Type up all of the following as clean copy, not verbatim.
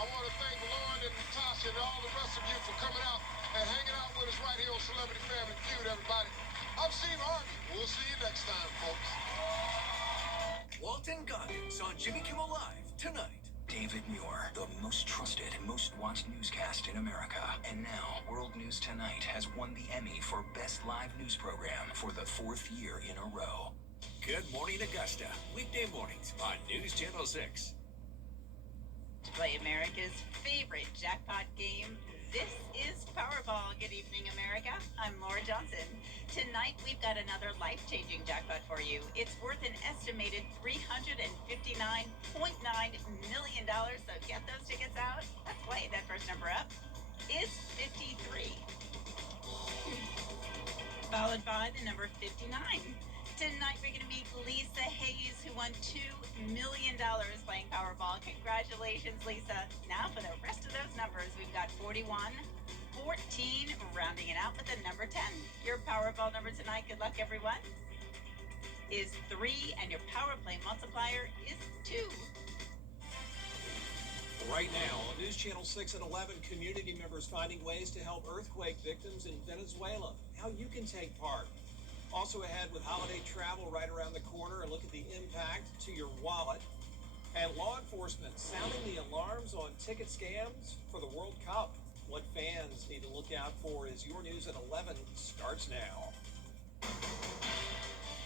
I want to thank Lauren and Natasha and all the rest of you for coming out and hanging out with us right here on Celebrity Family Feud, everybody. I'm Steve Harvey. We'll see you next time, folks. Walton Goggins on Jimmy Kimmel Live tonight. David Muir, the most trusted, most watched newscast in America. And now, World News Tonight has won the Emmy for Best Live News Program for the 4th year in a row. Good Morning Augusta, weekday mornings on News Channel 6. To play America's favorite jackpot game, this is Powerball. Good evening, America. I'm Laura Johnson. Tonight, we've got another life-changing jackpot for you. It's worth an estimated $359.9 million. So get those tickets out. Let's play. That first number up is 53. Followed by the number 59. Tonight, we're going to meet Lisa Hayes, who won $2 million playing Powerball. Congratulations, Lisa. Now, for the rest of those numbers, we've got 41, 14, rounding it out with the number 10. Your Powerball number tonight, good luck, everyone, is 3, and your Power Play multiplier is 2. Right now, on News Channel 6 at 11, community members finding ways to help earthquake victims in Venezuela. How you can take part. Also ahead with holiday travel right around the corner, and look at the impact to your wallet. And law enforcement sounding the alarms on ticket scams for the World Cup. What fans need to look out for as your news at 11 starts now.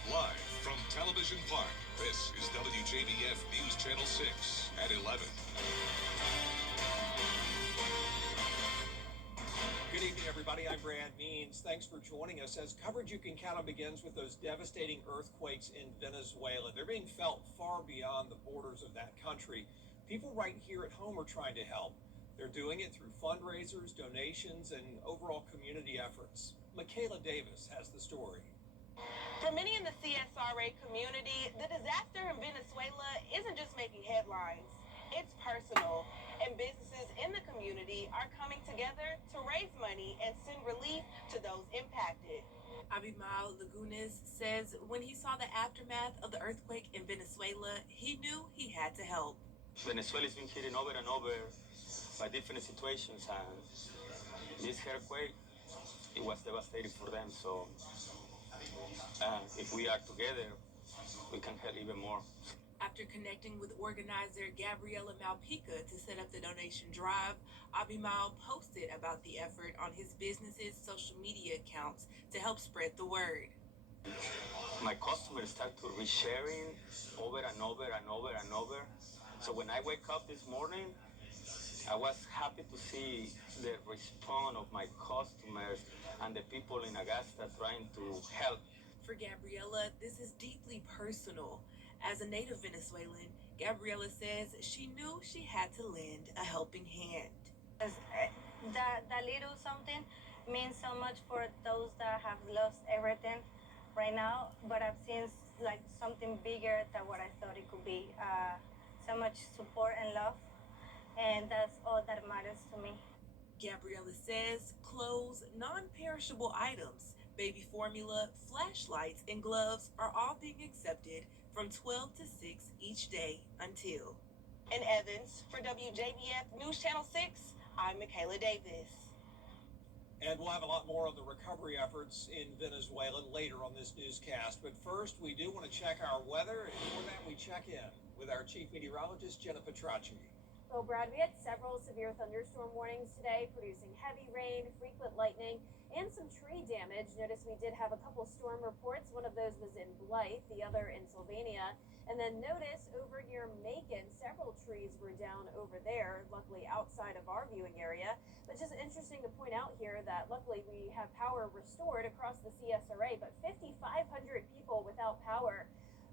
Live from Television Park, this is WJBF News Channel 6 at 11. Good evening, everybody. I'm Brad Means. Thanks for joining us as coverage you can count on begins with those devastating earthquakes in Venezuela. They're being felt far beyond the borders of that country. People right here at home are trying to help. They're doing it through fundraisers, donations, and overall community efforts. Michaela Davis has the story. For many in the CSRA community, the disaster in Venezuela isn't just making headlines. It's personal, and businesses in the community are coming together to raise money and send relief to those impacted. Abimael Lagunes says when he saw the aftermath of the earthquake in Venezuela, he knew he had to help. Venezuela's been hit over and over by different situations, and this earthquake, it was devastating for them. So if we are together, we can help even more. After connecting with organizer Gabriela Malpica to set up the donation drive, Abimael posted about the effort on his business's social media accounts to help spread the word. My customers start to resharing over and over and over and over. So when I wake up this morning, I was happy to see the response of my customers and the people in Augusta trying to help. For Gabriela, this is deeply personal. As a native Venezuelan, Gabriela says she knew she had to lend a helping hand. That little something means so much for those that have lost everything right now, but I've seen like something bigger than what I thought it could be. So much support and love, and that's all that matters to me. Gabriela says clothes, non-perishable items, baby formula, flashlights, and gloves are all being accepted from 12 to 6 each day until. In Evans, for WJBF News Channel 6, I'm Michaela Davis. And we'll have a lot more on the recovery efforts in Venezuela later on this newscast. But first, we do want to check our weather, and for that, we check in with our chief meteorologist, Jenna Petracci. Well, Brad, we had several severe thunderstorm warnings today, producing heavy rain, frequent lightning, and some tree damage. Notice we did have a couple storm reports. One of those was in Blythe, the other in Sylvania. And then notice over near Macon, several trees were down over there, luckily outside of our viewing area. But just interesting to point out here that luckily we have power restored across the CSRA, but 5,500 people without power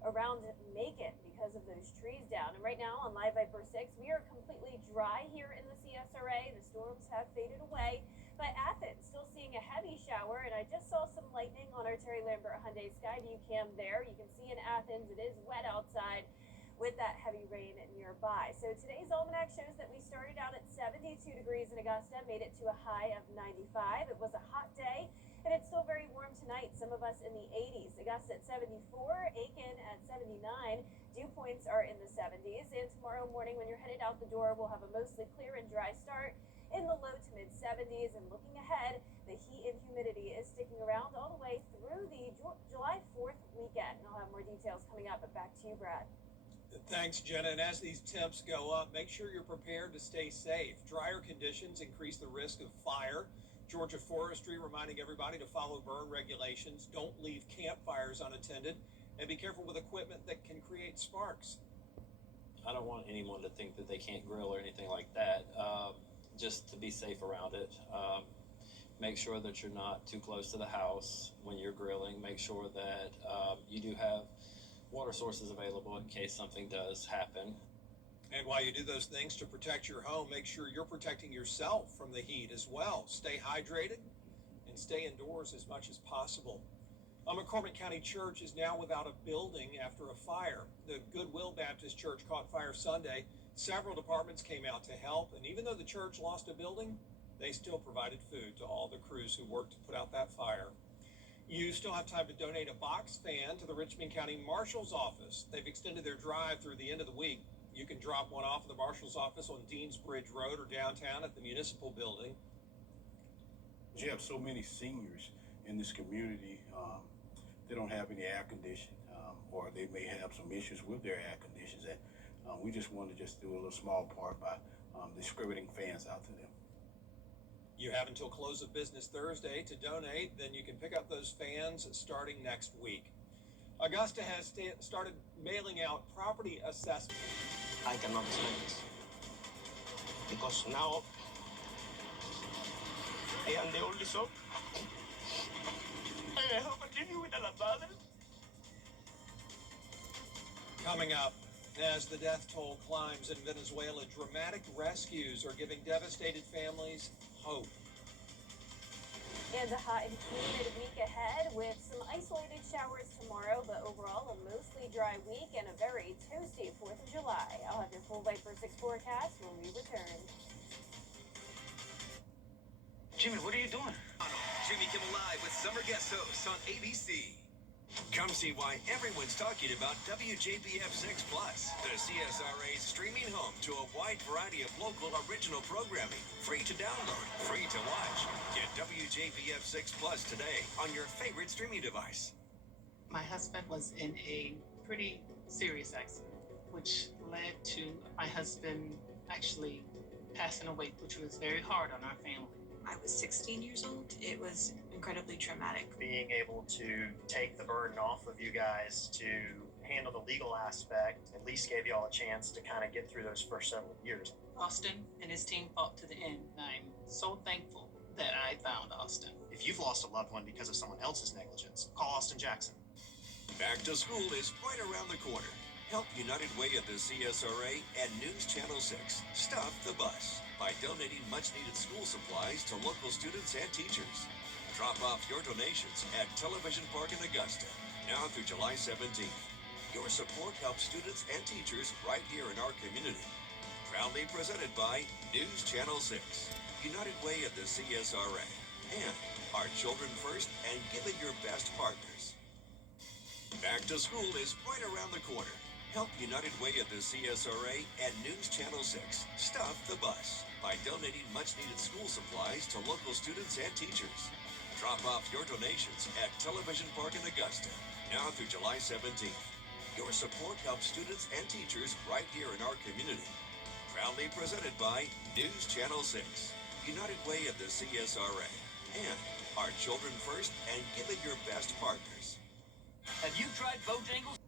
around Macon because of those trees down. And right now on Live Viper 6, we are completely dry here in the CSRA. The storms have faded away, but Athens still seeing a heavy shower, and I just saw some lightning on our Terry Lambert Hyundai Skyview cam there. You can see in Athens it is wet outside with that heavy rain nearby. So today's almanac shows that we started out at 72 degrees in Augusta, made it to a high of 95. It was a hot day, and it's still very warm tonight. Some of us in the 80s. Augusta at 74, Aiken at 79, Dew points are in the 70s, and tomorrow morning when you're headed out the door, we'll have a mostly clear and dry start in the low to mid 70s. And looking ahead, the heat and humidity is sticking around all the way through the July 4th weekend. And I'll have more details coming up, but back to you, Brad. Thanks, Jenna. And as these temps go up, make sure you're prepared to stay safe. Drier conditions increase the risk of fire. Georgia Forestry reminding everybody to follow burn regulations. Don't leave campfires unattended, and be careful with equipment that can create sparks. I don't want anyone to think that they can't grill or anything like that. Just to be safe around it. Make sure that you're not too close to the house when you're grilling. Make sure that you do have water sources available in case something does happen. And while you do those things to protect your home, make sure you're protecting yourself from the heat as well. Stay hydrated and stay indoors as much as possible. A McCormick County church is now without a building after a fire. The Goodwill Baptist Church caught fire Sunday. Several departments came out to help, and even though the church lost a building, they still provided food to all the crews who worked to put out that fire. You still have time to donate a box fan to the Richmond County Marshal's office. They've extended their drive through the end of the week. You can drop one off at the Marshal's office on Deansbridge Road or downtown at the municipal building. You have so many seniors in this community. They don't have any air conditioning, or they may have some issues with their air conditions. And we just want to just do a little small part by distributing fans out to them. You have until close of business Thursday to donate. Then you can pick up those fans starting next week. Augusta has started mailing out property assessments. I cannot stand this, because now I am the only son, and I have a living with a father. Coming up, as the death toll climbs in Venezuela, dramatic rescues are giving devastated families hope. And a hot and humid week ahead with some isolated showers tomorrow, but overall a mostly dry week and a very toasty 4th of July. I'll have your full Viper 6 forecast when we return. Jimmy, what are you doing? Jimmy Kimmel Live with summer guest hosts on ABC. Come see why everyone's talking about WJBF 6 Plus, the CSRA's streaming home to a wide variety of local original programming. Free to download, free to watch. Get WJBF 6 Plus today on your favorite streaming device. My husband was in a pretty serious accident, which led to my husband actually passing away, which was very hard on our family. I was 16 years old. It was incredibly traumatic. Being able to take the burden off of you guys to handle the legal aspect at least gave you all a chance to kind of get through those first several years. Austin and his team fought to the end. I'm so thankful that I found Austin. If you've lost a loved one because of someone else's negligence, call Austin Jackson. Back to school is right around the corner. Help United Way at the CSRA and News Channel 6 Stop the Bus by donating much-needed school supplies to local students and teachers. Drop off your donations at Television Park in Augusta, now through July 17th. Your support helps students and teachers right here in our community. Proudly presented by News Channel 6, United Way at the CSRA, and Our Children First and Giving Your Best Partners. Back to school is right around the corner. Help United Way at the CSRA and News Channel 6 Stop the Bus by donating much-needed school supplies to local students and teachers. Drop off your donations at Television Park in Augusta, now through July 17th. Your support helps students and teachers right here in our community. Proudly presented by News Channel 6, United Way at the CSRA, and Our Children First and Giving Your Best Partners. Have you tried Bojangles?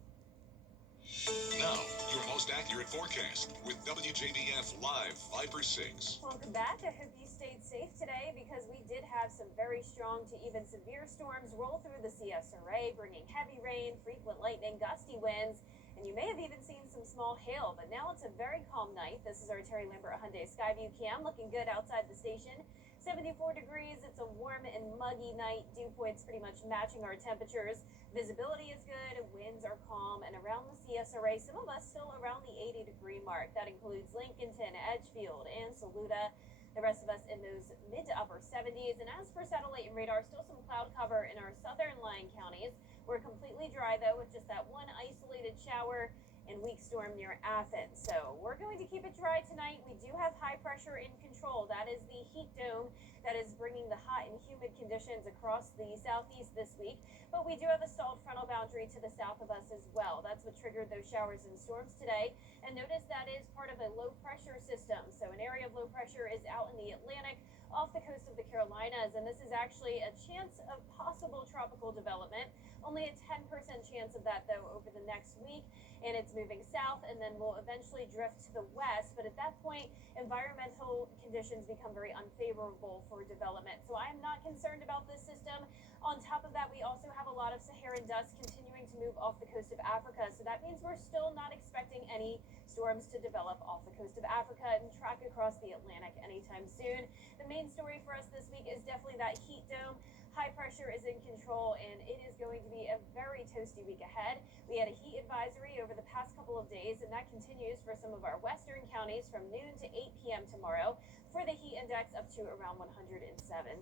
Now, your most accurate forecast with WJBF Live Viper 6. Welcome back. I hope you stayed safe today because we did have some very strong to even severe storms roll through the CSRA, bringing heavy rain, frequent lightning, gusty winds, and you may have even seen some small hail, but now it's a very calm night. This is our Terry Lambert Hyundai Skyview cam looking good outside the station. 74 degrees. It's a warm and muggy night. Dew points pretty much matching our temperatures. Visibility is good. Winds are calm. And around the CSRA, some of us still around the 80-degree mark. That includes Lincolnton, Edgefield, and Saluda. The rest of us in those mid to upper 70s. And as for satellite and radar, still some cloud cover in our southern lying counties. We're completely dry, though, with just that one isolated shower and weak storm near Athens. So we're going to keep it dry tonight. We do have high pressure in control. That is the heat dome that is bringing the hot and humid conditions across the southeast this week. But we do have a stalled frontal boundary to the south of us as well. That's what triggered those showers and storms today. And notice that is part of a low pressure system. So an area of low pressure is out in the Atlantic off the coast of the Carolinas. And this is actually a chance of possible tropical development. Only a 10% chance of that, though, over the next week. And it's moving south and then will eventually drift to the west. But at that point, environmental conditions become very unfavorable for development. So I am not concerned about this system. On top of that, we also have a lot of Saharan dust continuing to move off the coast of Africa. So that means we're still not expecting any storms to develop off the coast of Africa and track across the Atlantic anytime soon. The main story for us this week is definitely that heat dome. High pressure is in control, and it is going to be a very toasty week ahead. We had a heat advisory over the past couple of days, and that continues for some of our western counties from noon to 8 p.m. tomorrow for the heat index up to around 107.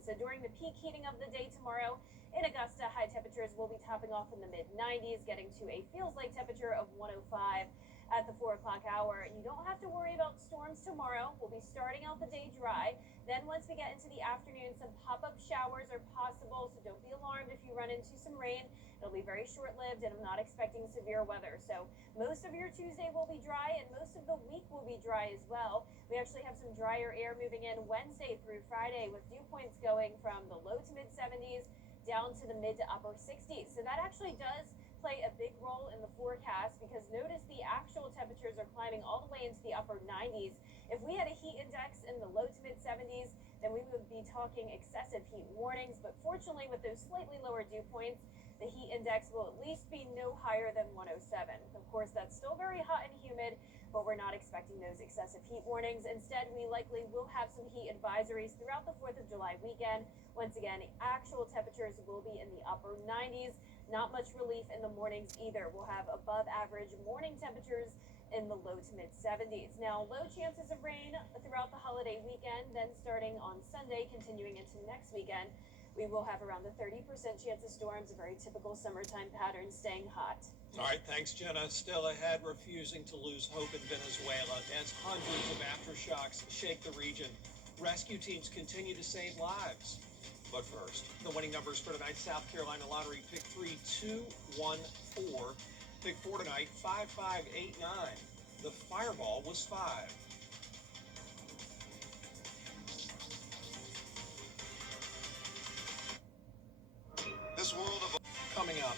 So during the peak heating of the day tomorrow in Augusta, high temperatures will be topping off in the mid-90s, getting to a feels-like temperature of 105 at the 4 o'clock hour. And you don't have to worry about storms tomorrow. We'll be starting out the day dry. Then once we get into the afternoon, some pop-up showers are possible, so don't be alarmed if you run into some rain. It'll be very short-lived, and I'm not expecting severe weather. So most of your Tuesday will be dry, and most of the week will be dry as well. We actually have some drier air moving in Wednesday through Friday, with dew points going from the low to mid-70s down to the mid to upper 60s. So that actually does play a big role in the forecast, because notice the actual temperatures are climbing all the way into the upper 90s. If we had a heat index in the low to mid 70s, then we would be talking excessive heat warnings. But fortunately, with those slightly lower dew points, the heat index will at least be no higher than 107. Of course, that's still very hot and humid, but we're not expecting those excessive heat warnings. Instead, we likely will have some heat advisories throughout the 4th of July weekend. Once again, actual temperatures will be in the upper 90s. Not much relief in the mornings either. We'll have above average morning temperatures in the low to mid 70s. Now, low chances of rain throughout the holiday weekend, then starting on Sunday, continuing into next weekend, we will have around a 30% chance of storms, a very typical summertime pattern, staying hot. All right, thanks, Jenna. Still ahead, refusing to lose hope in Venezuela as hundreds of aftershocks shake the region. Rescue teams continue to save lives. But first, the winning numbers for tonight's South Carolina Lottery: pick 3, 2, 1, 4. Pick 4 tonight, 5, 5, 8, 9. The fireball was 5. This world of... Coming up,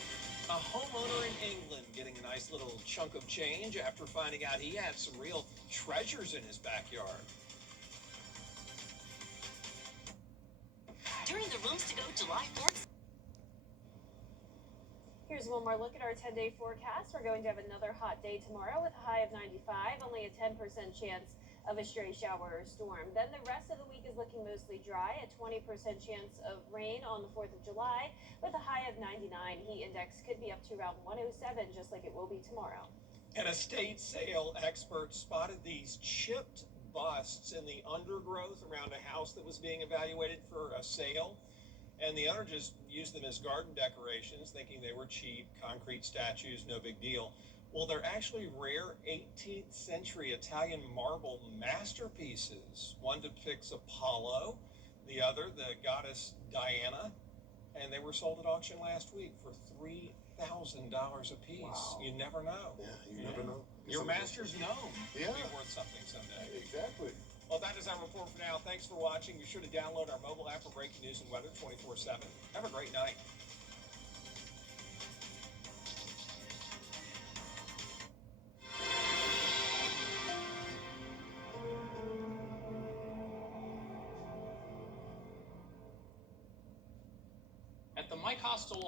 a homeowner in England getting a nice little chunk of change after finding out he had some real treasures in his backyard. During the Rooms to Go July 4th. Here's one more look at our 10-day forecast. We're going to have another hot day tomorrow with a high of 95, only a 10% chance of a stray shower or storm. Then the rest of the week is looking mostly dry, a 20% chance of rain on the 4th of July with a high of 99. Heat index could be up to around 107, just like it will be tomorrow. An estate sale expert spotted these chipped busts in the undergrowth around a house that was being evaluated for a sale. And the owner just used them as garden decorations, thinking they were cheap, concrete statues, no big deal. Well, they're actually rare 18th century Italian marble masterpieces. One depicts Apollo, the other the goddess Diana, and they were sold at auction last week for $3,000 a piece. Wow. You never know. Yeah, you never know. Your master's gnome Yeah. will be worth something someday. Exactly. Well, that is our report for now. Thanks for watching. Be sure to download our mobile app for breaking news and weather 24/7. Have a great night. At the Mike Hostel